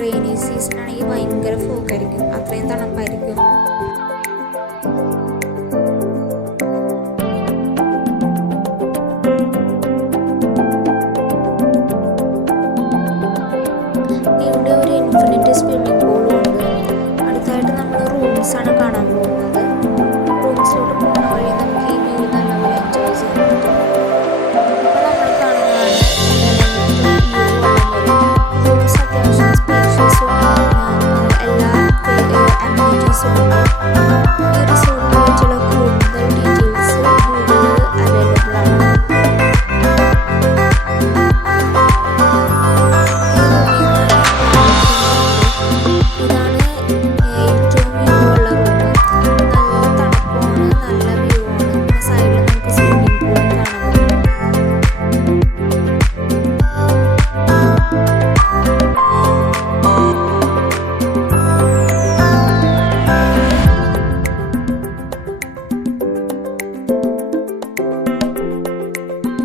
Rainy season ആണെങ്കിൽ ഭയങ്കര ഫോക്കായിരിക്കും, അത്രയും തണുപ്പായിരിക്കും. ഇവിടെ ഒരു ഇൻഫിനിറ്റി സ്വിമ്മിംഗ് പൂളും ഉണ്ട്. അടുത്തായിട്ട് നമ്മൾ റൂംസാണ് കാണാൻ പോകുന്നത്. റൂംസിലോട്ട് പോകുന്ന വഴി നമുക്ക് ഈ വ്യൂ നല്ലപോലെ എൻജോയ് ചെയ്യാൻ പറ്റും. ഇപ്പോൾ നമ്മൾ കാണുന്നതാണ് റൂംസ്. അത്യാവശ്യം സ്പേഷ്യസും എല്ലാ അമ്യൂണിറ്റീസും ഉണ്ട്. ഈ റിസോർട്ടിനെ പറ്റിയുള്ള കൂടുതൽ ഡീറ്റെയിൽസ് ഗൂഗിളിൽ അവൈലബിൾ ആണ്. ഇതാണ് ഏറ്റവും വ്യൂ ഉള്ള റൂം. നല്ല തണുപ്പാണ്, നല്ല വ്യൂ ആണ്. സൈഡിൽ നമുക്ക് സ്വിമ്മിംഗ് പൂളും കാണാൻ പറ്റും.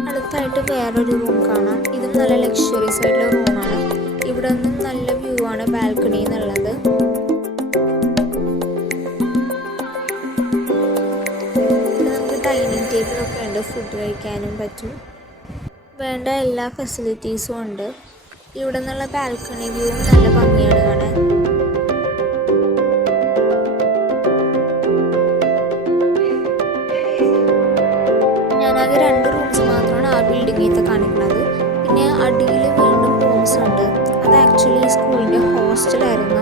അടുത്തായിട്ട് വേറൊരു റൂം കാണാം. ഇതും നല്ല ലക്ഷറീസ് ആയിട്ടുള്ള റൂമാണ്. ഇവിടെ നിന്നും നല്ല വ്യൂ ആണ് ബാൽക്കണി എന്നുള്ളത്. ഇവിടെ നമുക്ക് ഡൈനിങ് ടേബിളൊക്കെ ഉണ്ട്, ഫുഡ് കഴിക്കാനും പറ്റും. വേണ്ട എല്ലാ ഫെസിലിറ്റീസും ഉണ്ട്. ഇവിടെ നിന്നുള്ള ബാൽക്കണി വ്യൂവും നല്ല ഭംഗിയാണ് കാണാൻ. ഞാനാകെ 2 റൂംസ് മാത്രമാണ് ആ ബിൽഡിങ്ങിൽ കാണിക്കുന്നത്. പിന്നെ അടിയിൽ വീണ്ടും റൂംസ് ഉണ്ട്. അത് ആക്ച്വലി സ്കൂളിൻ്റെ ഹോസ്റ്റലായിരുന്നു.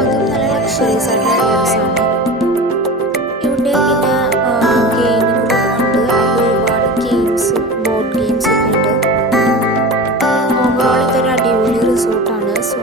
അതും നല്ല ലക്ഷറീസ് ആയിട്ടുള്ള റൂംസാണ്. ഇവിടെ പിന്നെ ഗെയിമിംഗ് റൂം ഉണ്ട്. അതിൽ ഒരുപാട് ഗെയിംസും ബോർഡ് ഗെയിംസ് ഒക്കെ ഉണ്ട്. ഓവറോൾ ഇതൊരു അടിപൊളി റിസോർട്ടാണ്. സോ